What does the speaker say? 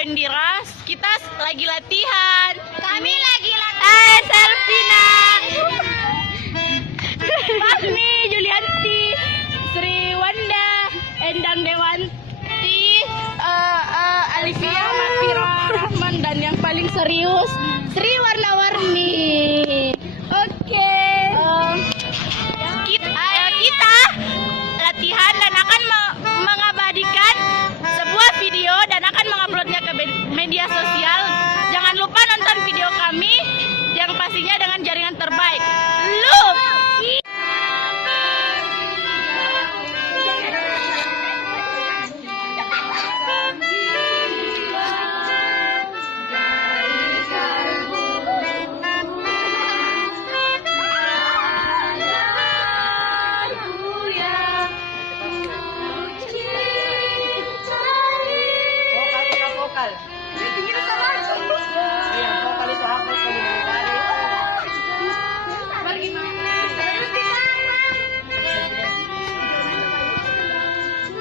Indira. Kita lagi latihan. Kami lagi latihan. Selvina. Fahmi, Julianti, Sri Wanda, Endang Dewanti, Alivia, Mafira Rahman, dan yang paling serius Sri Warna-Warni. Oke. Kita latihan dan akan mengabadikan sebuah video dan akan menguploadnya ke media sosial. Jangan lupa nonton video kami yang pastinya dengan jaringan terbaik. Look.